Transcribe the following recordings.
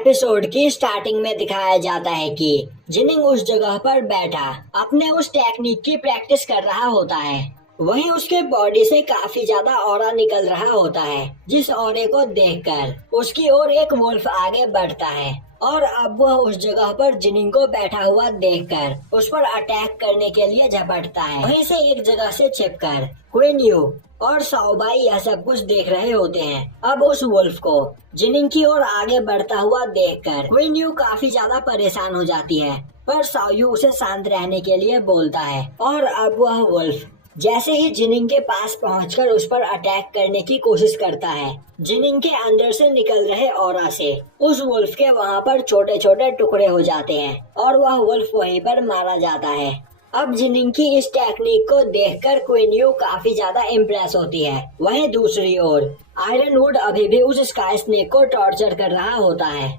Episode की starting में दिखाया जाता है कि जिनिंग उस जगह पर बैठा अपने उस टेक्निक की प्रैक्टिस कर रहा होता है। वहीं उसके बॉडी से काफी ज्यादा ऑरा निकल रहा होता है, जिस ऑरे को देखकर उसकी ओर एक वुल्फ आगे बढ़ता है और अब वह उस जगह पर जिनिंग को बैठा हुआ देखकर उस पर अटैक करने के लिए झपटता है। वहीं से एक जगह से छिपकर क्वीन यू और साओबाई यह सब कुछ देख रहे होते हैं। अब उस वुल्फ को जिनिंग की ओर आगे बढ़ता हुआ देखकर क्वीन यू काफी ज्यादा परेशान हो जाती है, पर साओयू उसे शांत रहने के लिए बोलता है। और अब वह वुल्फ जैसे ही जिनिंग के पास पहुंचकर उस पर अटैक करने की कोशिश करता है, जिनिंग के अंदर से निकल रहे ऑरा से उस वुल्फ के वहां पर छोटे छोटे टुकड़े हो जाते हैं और वह वुल्फ वहीं पर मारा जाता है। अब जिनिंग की इस टेक्निक को देखकर क्वीन यू काफी ज्यादा इम्प्रेस होती है। वहीं दूसरी ओर आयरनवुड अभी भी उस स्काई स्नेक को टॉर्चर कर रहा होता है,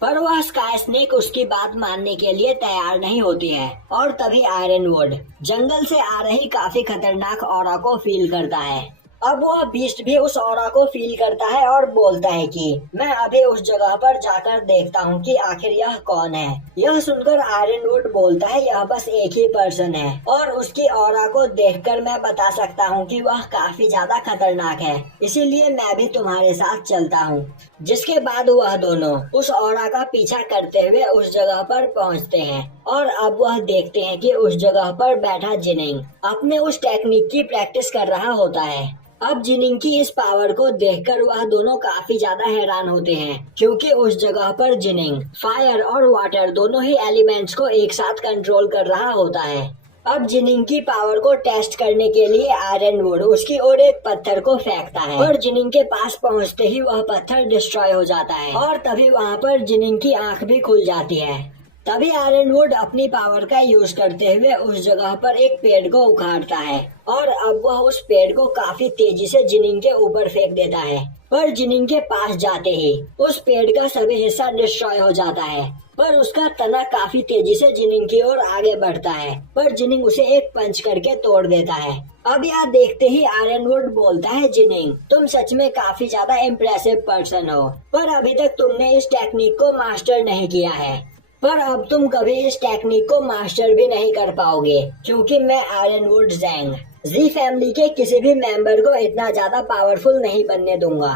पर वह स्काई स्नेक उसकी बात मानने के लिए तैयार नहीं होती है। और तभी आयरनवुड जंगल से आ रही काफी खतरनाक ऑरा को फील करता है। अब वह बीस्ट भी उस ऑरा को फील करता है और बोलता है कि मैं अभी उस जगह पर जाकर देखता हूँ कि आखिर यह कौन है। यह सुनकर आयरनवुड बोलता है यह बस एक ही पर्सन है और उसकी ऑरा को देखकर मैं बता सकता हूँ कि वह काफी ज्यादा खतरनाक है, इसीलिए मैं भी तुम्हारे साथ चलता हूँ। जिसके बाद वह दोनों उस ऑरा का पीछा करते हुए उस जगह पर पहुँचते हैं और अब वह देखते हैं कि उस जगह पर बैठा जिनिंग अपने उस टेक्निक की प्रैक्टिस कर रहा होता है। अब जिनिंग की इस पावर को देखकर वह दोनों काफी ज्यादा हैरान होते हैं, क्योंकि उस जगह पर जिनिंग फायर और वाटर दोनों ही एलिमेंट्स को एक साथ कंट्रोल कर रहा होता है। अब जिनिंग की पावर को टेस्ट करने के लिए आयरनवुड उसकी ओर एक पत्थर को फेंकता है और जिनिंग के पास पहुंचते ही वह पत्थर डिस्ट्रॉय हो जाता है और तभी वहां पर जिनिंग की आंख भी खुल जाती है। तभी आयरनवुड अपनी पावर का यूज करते हुए उस जगह पर एक पेड़ को उखाड़ता है और अब वह उस पेड़ को काफी तेजी से जिनिंग के ऊपर फेंक देता है। पर जिनिंग के पास जाते ही उस पेड़ का सभी हिस्सा डिस्ट्रॉय हो जाता है, पर उसका तना काफी तेजी से जिनिंग की ओर आगे बढ़ता है, पर जिनिंग उसे एक पंच करके तोड़ देता है। अब यह देखते ही आयरनवुड बोलता है जिनिंग तुम सच में काफी ज्यादा इम्प्रेसिव पर्सन हो, पर अभी तक तुमने इस टेक्निक को मास्टर नहीं किया है, पर अब तुम कभी इस टेक्निक को मास्टर भी नहीं कर पाओगे, क्योंकि मैं आयरनवुड ज़ैंग जी फैमिली के किसी भी मेंबर को इतना ज्यादा पावरफुल नहीं बनने दूंगा।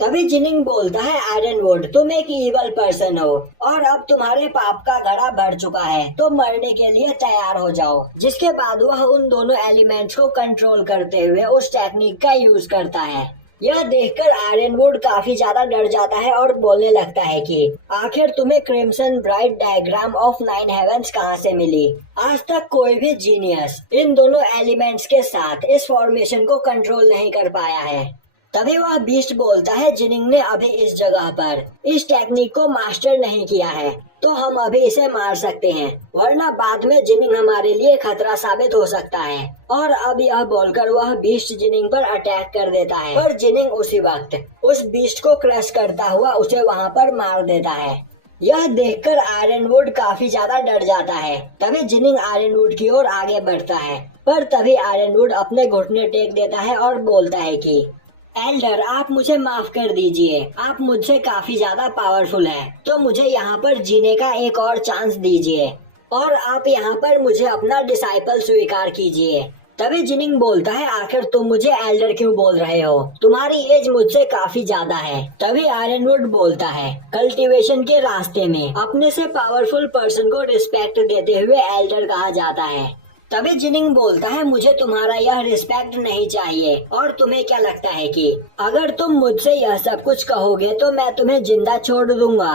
तभी जिनिंग बोलता है आयरनवुड तुम एक इवल पर्सन हो और अब तुम्हारे पाप का घड़ा भर चुका है, तो मरने के लिए तैयार हो जाओ। जिसके बाद वह उन दोनों एलिमेंट्स को कंट्रोल करते हुए उस टेक्निक का यूज करता है। यह देखकर आयरनवुड काफी ज्यादा डर जाता है और बोलने लगता है कि आखिर तुम्हें crimson bright diagram of 9 heavens कहाँ से मिली। आज तक कोई भी जीनियस इन दोनों एलिमेंट्स के साथ इस फॉर्मेशन को कंट्रोल नहीं कर पाया है। तभी वह बीस्ट बोलता है जिनिंग ने अभी इस जगह पर इस टेक्निक को मास्टर नहीं किया है, तो हम अभी इसे मार सकते हैं, वरना बाद में जिनिंग हमारे लिए खतरा साबित हो सकता है। और अब यह बोलकर वह बीस्ट जिनिंग पर अटैक कर देता है, पर जिनिंग उसी वक्त उस बीस्ट को क्रश करता हुआ उसे वहां पर मार देता है। यह देखकर आयरनवुड काफी ज्यादा डर जाता है। तभी जिनिंग आयरनवुड की ओर आगे बढ़ता है, पर तभी आयरनवुड अपने घुटने टेक देता है और बोलता है कि एल्डर आप मुझे माफ कर दीजिए, आप मुझसे काफी ज्यादा पावरफुल हैं, तो मुझे यहाँ पर जीने का एक और चांस दीजिए और आप यहाँ पर मुझे अपना डिसाइपल स्वीकार कीजिए। तभी जिनिंग बोलता है आखिर तुम मुझे एल्डर क्यों बोल रहे हो, तुम्हारी एज मुझसे काफी ज्यादा है। तभी आयरनवुड बोलता है कल्टीवेशन के रास्ते में अपने से पावरफुल पर्सन को रिस्पेक्ट देते हुए एल्डर कहा जाता है। तभी जिनिंग बोलता है मुझे तुम्हारा यह रिस्पेक्ट नहीं चाहिए, और तुम्हें क्या लगता है कि अगर तुम मुझसे यह सब कुछ कहोगे तो मैं तुम्हें जिंदा छोड़ दूंगा।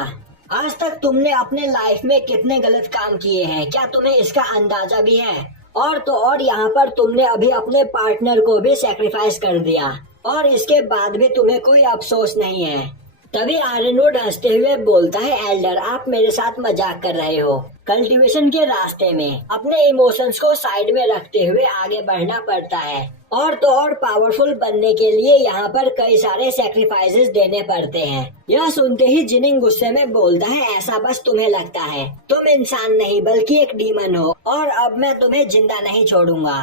आज तक तुमने अपने लाइफ में कितने गलत काम किए हैं, क्या तुम्हें इसका अंदाजा भी है? और तो और यहाँ पर तुमने अभी अपने पार्टनर को भी सेक्रीफाइस कर दिया और इसके बाद भी तुम्हें कोई अफसोस नहीं है। तभी आयरनवुड हंसते हुए बोलता है एल्डर आप मेरे साथ मजाक कर रहे हो। कल्टीवेशन के रास्ते में अपने इमोशंस को साइड में रखते हुए आगे बढ़ना पड़ता है, और तो और पावरफुल बनने के लिए यहाँ पर कई सारे सैक्रिफाइसेस देने पड़ते हैं। यह सुनते ही जिनिंग गुस्से में बोलता है ऐसा बस तुम्हें लगता है, तुम इंसान नहीं बल्कि एक डीमन हो और अब मैं तुम्हें जिंदा नहीं छोड़ूंगा।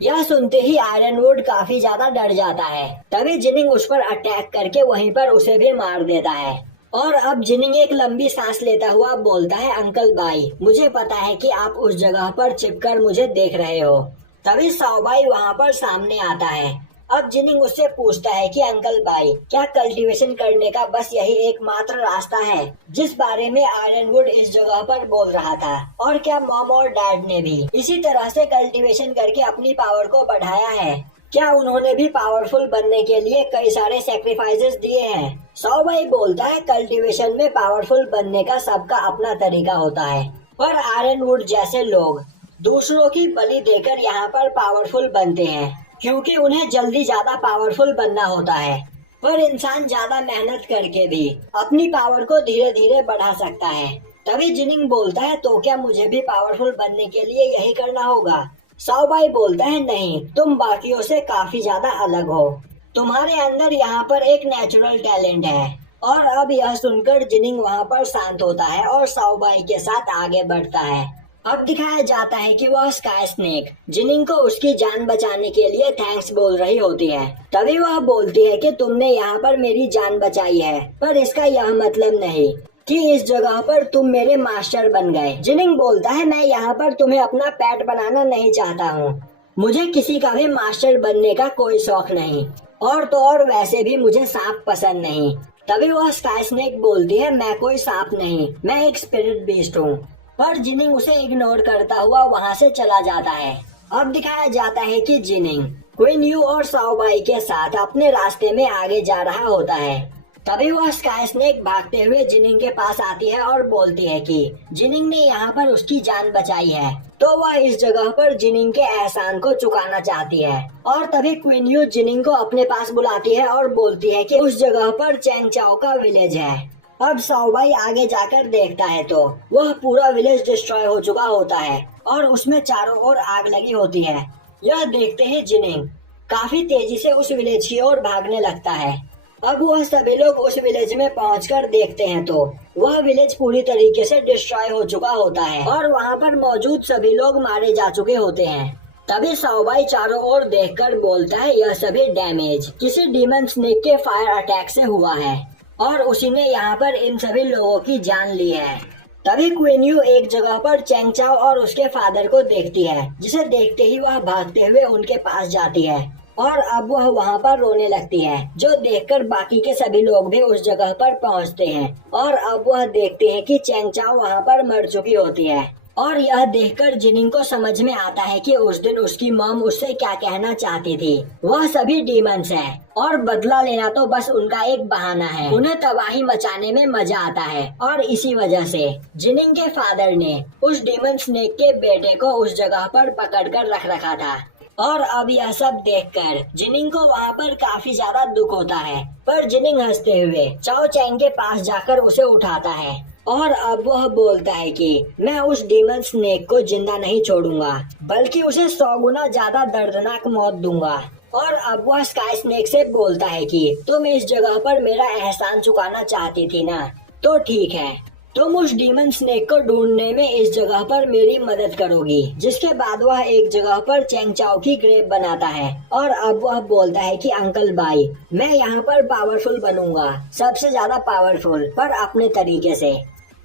यह सुनते ही आयरनवुड काफी ज्यादा डर जाता है। तभी जिनिंग उस पर अटैक करके वहीं पर उसे भी मार देता है। और अब जिनिंग एक लंबी सांस लेता हुआ बोलता है, अंकल बाई, मुझे पता है कि आप उस जगह पर छिपकर मुझे देख रहे हो। तभी साओबाई वहाँ पर सामने आता है। अब जिनिंग उससे पूछता है कि अंकल बाई, क्या कल्टीवेशन करने का बस यही एकमात्र रास्ता है जिस बारे में आयरनवुड इस जगह पर बोल रहा था? और क्या मॉम और डैड ने भी इसी तरह से कल्टीवेशन करके अपनी पावर को बढ़ाया है? क्या उन्होंने भी पावरफुल बनने के लिए कई सारे सेक्रीफाइसेस दिए हैं? साओबाई बोलता है, कल्टीवेशन में पावरफुल बनने का सबका अपना तरीका होता है, पर आयरनवुड जैसे लोग दूसरों की बलि देकर यहाँ पर पावरफुल बनते हैं क्योंकि उन्हें जल्दी ज्यादा पावरफुल बनना होता है। पर इंसान ज्यादा मेहनत करके भी अपनी पावर को धीरे धीरे बढ़ा सकता है। तभी जिनिंग बोलता है, तो क्या मुझे भी पावरफुल बनने के लिए यही करना होगा? साओबाई बोलता है, नहीं, तुम बाकियों से काफी ज्यादा अलग हो। तुम्हारे अंदर यहाँ पर एक नेचुरल टैलेंट है। और अब यह सुनकर जिनिंग वहाँ पर शांत होता है और साओबाई के साथ आगे बढ़ता है। अब दिखाया जाता है कि वह स्काई स्नेक जिनिंग को उसकी जान बचाने के लिए थैंक्स बोल रही होती है। तभी वह बोलती है कि तुमने यहाँ पर मेरी जान बचाई है, पर इसका यह मतलब नहीं कि इस जगह पर तुम मेरे मास्टर बन गए। जिनिंग बोलता है, मैं यहाँ पर तुम्हें अपना पेट बनाना नहीं चाहता हूँ। मुझे किसी का भी मास्टर बनने का कोई शौक नहीं, और तो और वैसे भी मुझे सांप पसंद नहीं। तभी वह स्काई स्नेक बोलती है, मैं कोई सांप नहीं, मैं एक स्पिरिट बीस्ट हूँ। पर जिनिंग उसे इग्नोर करता हुआ वहाँ से चला जाता है। अब दिखाया जाता है कि जिनिंग क्वीन यू और साओबाई के साथ अपने रास्ते में आगे जा रहा होता है। तभी वह स्काई स्नेक भागते हुए जिनिंग के पास आती है और बोलती है कि जिनिंग ने यहाँ पर उसकी जान बचाई है, तो वह इस जगह पर जिनिंग के एहसान को चुकाना चाहती है। और तभी क्वीन यू जिनिंग को अपने पास बुलाती है और बोलती है कि उस जगह पर चैंग चाओ का विलेज है। अब साओबाई आगे जाकर देखता है तो वह पूरा विलेज डिस्ट्रॉय हो चुका होता है और उसमें चारों ओर आग लगी होती है। यह देखते ही जिनिंग काफी तेजी से उस विलेज की ओर भागने लगता है। अब वह सभी लोग उस विलेज में पहुंचकर देखते हैं तो वह विलेज पूरी तरीके से डिस्ट्रॉय हो चुका होता है और वहां पर मौजूद सभी लोग मारे जा चुके होते हैं। तभी साओबाई चारों ओर देखकर बोलता है, यह सभी डैमेज किसी डीमन स्नेक के फायर अटैक से हुआ है और उसी ने यहाँ पर इन सभी लोगों की जान ली है। तभी क्वीन यू एक जगह पर चैंग चाओ और उसके फादर को देखती है, जिसे देखते ही वह भागते हुए उनके पास जाती है और अब वह वहाँ पर रोने लगती है, जो देखकर बाकी के सभी लोग भी उस जगह पर पहुँचते हैं। और अब वह देखते हैं कि चैंग चाओ वहाँ पर मर चुकी होती है। और यह देखकर जिनिंग को समझ में आता है कि उस दिन उसकी मॉम उससे क्या कहना चाहती थी। वह सभी डीमंस हैं और बदला लेना तो बस उनका एक बहाना है। उन्हें तबाही मचाने में मजा आता है और इसी वजह से जिनिंग के फादर ने उस डीमन स्नेक के बेटे को उस जगह पर पकड़कर रख रखा था। और अब यह सब देखकर जिनिंग को वहाँ पर काफी ज्यादा दुख होता है, पर जिनिंग हंसते हुए चाओ चैंग के पास जाकर उसे उठाता है और अब वह बोलता है कि मैं उस डीमन स्नेक को जिंदा नहीं छोड़ूंगा, बल्कि उसे 100 गुना ज्यादा दर्दनाक मौत दूंगा। और अब वह स्काई स्नेक से बोलता है कि तुम इस जगह पर मेरा एहसान चुकाना चाहती थी ना, तो ठीक है, तुम उस डीमन स्नेक को ढूंढने में इस जगह पर मेरी मदद करोगी। जिसके बाद वह एक जगह पर चैंग चाओ की ग्रेव बनाता है और अब वह बोलता है कि अंकल बाई, मैं यहाँ पर पावरफुल बनूंगा, सबसे ज्यादा पावरफुल, पर अपने तरीके से।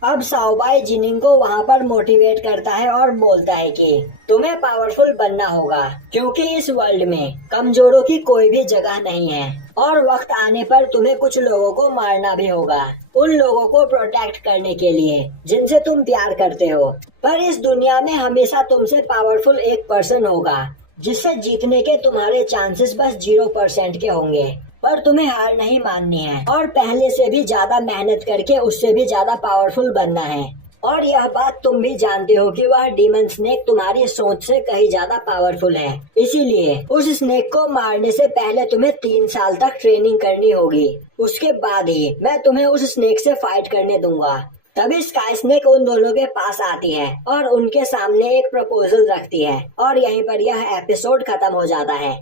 अब साओबाई जिनिंग को वहाँ पर मोटिवेट करता है और बोलता है कि तुम्हें पावरफुल बनना होगा, क्योंकि इस वर्ल्ड में कमजोरों की कोई भी जगह नहीं है और वक्त आने पर तुम्हें कुछ लोगों को मारना भी होगा, उन लोगों को प्रोटेक्ट करने के लिए जिनसे तुम प्यार करते हो। पर इस दुनिया में हमेशा तुमसे पावरफुल एक पर्सन होगा, जिससे जीतने के तुम्हारे चांसेस बस 0% के होंगे। पर तुम्हें हार नहीं माननी है और पहले से भी ज्यादा मेहनत करके उससे भी ज्यादा पावरफुल बनना है। और यह बात तुम भी जानते हो कि वह डीमन स्नेक तुम्हारी सोच से कहीं ज्यादा पावरफुल है। इसीलिए उस स्नेक को मारने से पहले तुम्हें 3 साल तक ट्रेनिंग करनी होगी, उसके बाद ही मैं तुम्हें उस स्नेक से फाइट करने दूंगा। तभी स्काई स्नेक उन दोनों के पास आती है और उनके सामने एक प्रपोजल रखती है और यहीं पर यह एपिसोड खत्म हो जाता है।